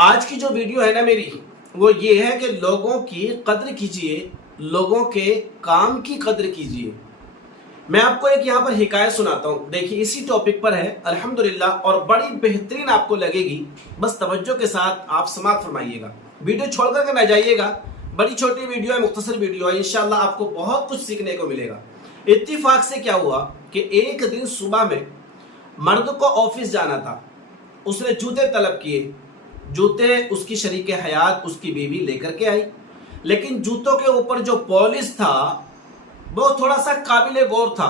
آج کی جو ویڈیو ہے نا میری وہ یہ ہے کہ لوگوں کی قدر کیجئے، لوگوں کے کام کی قدر کیجئے۔ میں آپ کو ایک یہاں پر حکایت سناتا ہوں، دیکھیے اسی ٹاپک پر ہے الحمدللہ، اور بڑی بہترین آپ کو لگے گی، بس توجہ کے ساتھ آپ سماعت فرمائیے گا، ویڈیو چھوڑ کر کے نہ جائیے گا۔ بڑی چھوٹی ویڈیو ہے، مختصر ویڈیو ہے، انشاءاللہ آپ کو بہت کچھ سیکھنے کو ملے گا۔ اتفاق سے کیا ہوا کہ ایک دن صبح میں مرد کو آفس جانا تھا، اس نے جوتے طلب کیے، جوتے اس کی شریک حیات اس کی بیوی لے کر کے آئی، لیکن جوتوں کے اوپر جو پالش تھا وہ تھوڑا سا قابل غور تھا،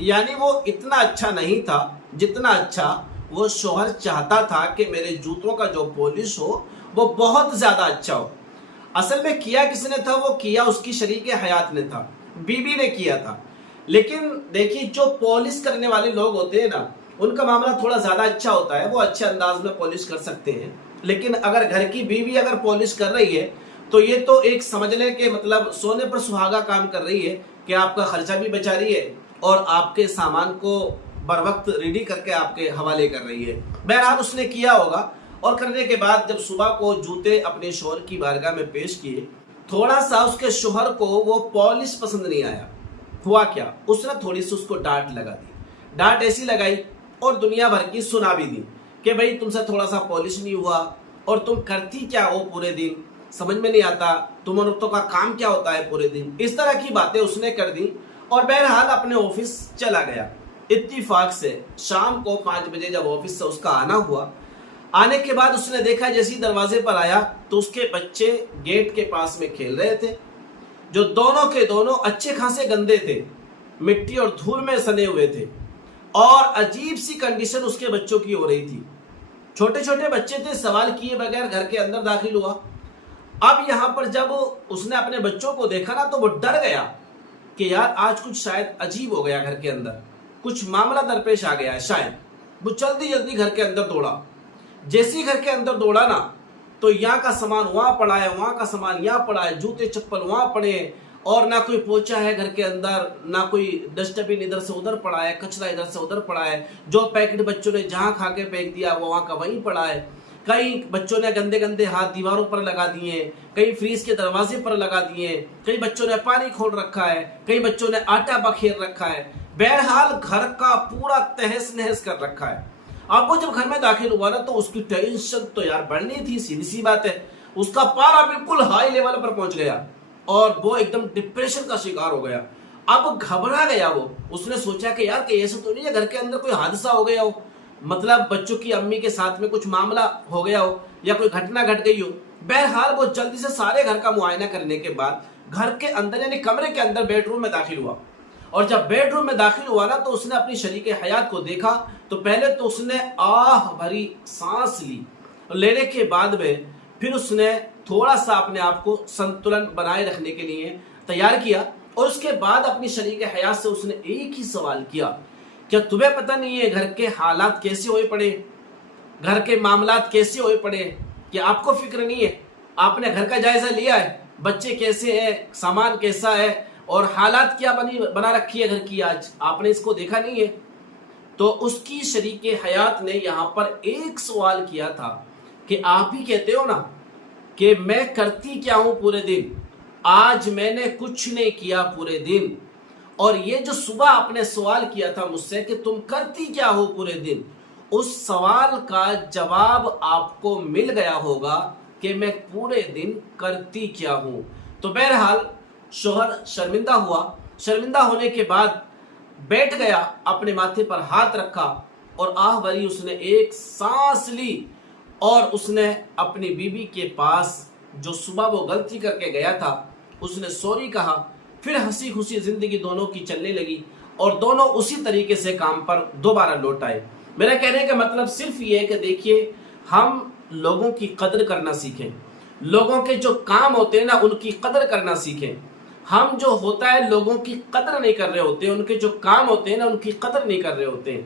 یعنی وہ اتنا اچھا نہیں تھا جتنا اچھا وہ شوہر چاہتا تھا کہ میرے جوتوں کا جو پالش ہو وہ بہت زیادہ اچھا ہو۔ اصل میں کیا کس نے تھا؟ وہ کیا اس کی شریک حیات نے تھا، بیوی نے کیا تھا۔ لیکن دیکھیے جو پالش کرنے والے لوگ ہوتے ہیں نا، ان کا معاملہ تھوڑا زیادہ اچھا ہوتا ہے، وہ اچھے انداز میں پالش کر سکتے ہیں۔ لیکن اگر گھر کی بیوی اگر پالش کر رہی ہے تو یہ تو ایک سمجھ لیں کہ مطلب سونے پر سہاگا کام کر رہی ہے کہ آپ کا خرچہ بھی بچا رہی ہے اور آپ کے سامان کو بر وقت ریڈی کر کے آپ کے حوالے کر رہی ہے۔ بہرحال اس نے کیا ہوگا، اور کرنے کے بعد جب صبح کو جوتے اپنے شوہر کی بارگاہ میں پیش کیے، تھوڑا سا اس کے شوہر کو وہ پالش پسند نہیں آیا۔ ہوا کیا؟ اس نے تھوڑی سی اس کو ڈانٹ لگا دی، ڈانٹ ایسی لگائی اور دنیا بھر کی سنا بھی دی کہ بھئی تم سے تھوڑا سا پالش نہیں ہوا، اور تم کرتی کیا ہو پورے دن، سمجھ میں نہیں آتا، تم عورتوں کا کام کیا ہوتا ہے پورے دن۔ اس طرح کی باتیں اس نے کر دی اور بہرحال اپنے آفس چلا گیا۔ اتفاق سے شام کو 5 بجے جب آفس سے اس کا آنا ہوا، آنے کے بعد اس نے دیکھا جیسے دروازے پر آیا تو اس کے بچے گیٹ کے پاس میں کھیل رہے تھے، جو دونوں کے دونوں اچھے خاصے گندے تھے، مٹی اور دھول میں سنے ہوئے تھے، اور عجیب سی کنڈیشن اس کے بچوں کی ہو رہی تھی۔ چھوٹے چھوٹے بچے تھے، سوال کیے بغیر گھر کے اندر داخل ہوا۔ اب یہاں پر جب اس نے اپنے بچوں کو دیکھا نا تو وہ ڈر گیا کہ یار آج کچھ شاید عجیب ہو گیا، گھر کے اندر کچھ معاملہ درپیش آ گیا ہے شاید۔ وہ جلدی جلدی گھر کے اندر دوڑا، جیسے ہی گھر کے اندر دوڑا نا تو یہاں کا سامان وہاں پڑا ہے، وہاں کا سامان یہاں پڑا ہے، جوتے چپل وہاں پڑے ہیں، اور نہ کوئی پوچھا ہے گھر کے اندر، نہ کوئی ڈسٹ بن ادھر سے ادھر پڑا ہے، کچرا ادھر سے ادھر پڑا ہے، جو پیکٹ بچوں نے جہاں کھا کے پھینک دیا وہ وہاں کا وہیں پڑا ہے۔ کئی بچوں نے گندے گندے ہاتھ دیواروں پر لگا دیے، کئی فریز کے دروازے پر لگا دیے، کئی بچوں نے پانی کھول رکھا ہے، کئی بچوں نے آٹا بکھیر رکھا ہے۔ بہرحال گھر کا پورا تہس نہس کر رکھا ہے۔ اب وہ جب گھر میں داخل ہوا نا تو اس کی ٹینشن تو یار بڑھنی تھی، سیدھی سی بات ہے، اس کا پارا بالکل ہائی لیول پر پہنچ گیا اور وہ ایک دم ڈپریشن کا شکار ہو گیا۔ اب گھبرا گیا وہ، اس نے سوچا کہ یار کہ ایسا تو نہیں ہے گھر کے اندر کوئی حادثہ ہو گیا ہو، مطلب بچوں کی امی کے ساتھ میں کچھ معاملہ ہو گیا ہو یا کوئی گھٹنا گھٹ گئی ہو۔ بہرحال وہ جلدی سے سارے گھر کا معائنہ کرنے کے بعد گھر کے اندر یعنی کمرے کے اندر بیڈ روم میں داخل ہوا، اور جب بیڈ روم میں داخل ہوا نا تو اس نے اپنی شریک حیات کو دیکھا تو پہلے تو اس نے آہ بھری سانس لی، لینے کے بعد میں پھر اس نے تھوڑا سا اپنے آپ کو سنتلن بنائے رکھنے کے لیے تیار کیا، اور اس کے بعد اپنی شریک حیات سے اس نے ایک ہی سوال کیا، کیا تمہیں پتہ نہیں ہے گھر کے حالات کیسے ہوئے پڑے، گھر کے معاملات کیسے ہوئے پڑے، کہ آپ کو فکر نہیں ہے؟ آپ نے گھر کا جائزہ لیا ہے؟ بچے کیسے ہیں، سامان کیسا ہے، اور حالات کیا بنا رکھی ہے گھر کی، آج آپ نے اس کو دیکھا نہیں ہے؟ تو اس کی شریک حیات نے یہاں پر ایک سوال کیا تھا کہ آپ ہی کہتے ہو نا کہ میں کرتی کیا ہوں پورے دن، آج میں نے کچھ نہیں کیا پورے دن، اور یہ جو صبح آپ نے سوال کیا تھا مجھ سے کہ تم کرتی کیا ہو پورے دن، اس سوال کا جواب آپ کو مل گیا ہوگا کہ میں پورے دن کرتی کیا ہوں۔ تو بہرحال شوہر شرمندہ ہوا، شرمندہ ہونے کے بعد بیٹھ گیا، اپنے ماتھے پر ہاتھ رکھا اور آہ بھری اس نے ایک سانس لی، اور اس نے اپنی بیوی کے پاس جو صبح وہ غلطی کر کے گیا تھا اس نے سوری کہا، پھر ہنسی خوشی زندگی دونوں کی چلنے لگی اور دونوں اسی طریقے سے کام پر دوبارہ لوٹ آئے۔ میرا کہنے کا مطلب صرف یہ ہے کہ دیکھیے ہم لوگوں کی قدر کرنا سیکھیں، لوگوں کے جو کام ہوتے ہیں نا ان کی قدر کرنا سیکھیں۔ ہم جو ہوتا ہے لوگوں کی قدر نہیں کر رہے ہوتے، ان کے جو کام ہوتے ہیں نا ان کی قدر نہیں کر رہے ہوتے ہیں۔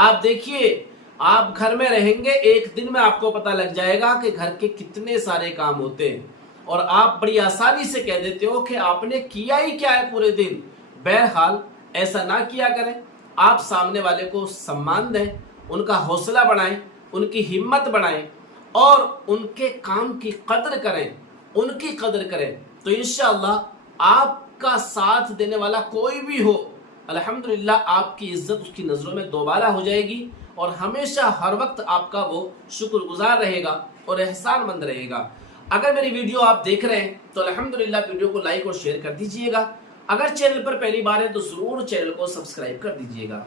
آپ دیکھیے آپ گھر میں رہیں گے، ایک دن میں آپ کو پتہ لگ جائے گا کہ گھر کے کتنے سارے کام ہوتے ہیں، اور آپ بڑی آسانی سے کہہ دیتے ہو کہ آپ نے کیا ہی کیا ہے پورے دن۔ بہرحال ایسا نہ کیا کریں، آپ سامنے والے کو سمان دیں، ان کا حوصلہ بڑھائیں، ان کی ہمت بڑھائیں، اور ان کے کام کی قدر کریں، ان کی قدر کریں، تو انشاءاللہ آپ کا ساتھ دینے والا کوئی بھی ہو، الحمدللہ آپ کی عزت اس کی نظروں میں دوبارہ ہو جائے گی، اور ہمیشہ ہر وقت آپ کا وہ شکر گزار رہے گا اور احسان مند رہے گا۔ اگر میری ویڈیو آپ دیکھ رہے ہیں تو الحمدللہ ویڈیو کو لائک اور شیئر کر دیجئے گا۔ اگر چینل پر پہلی بار ہے تو ضرور چینل کو سبسکرائب کر دیجئے گا۔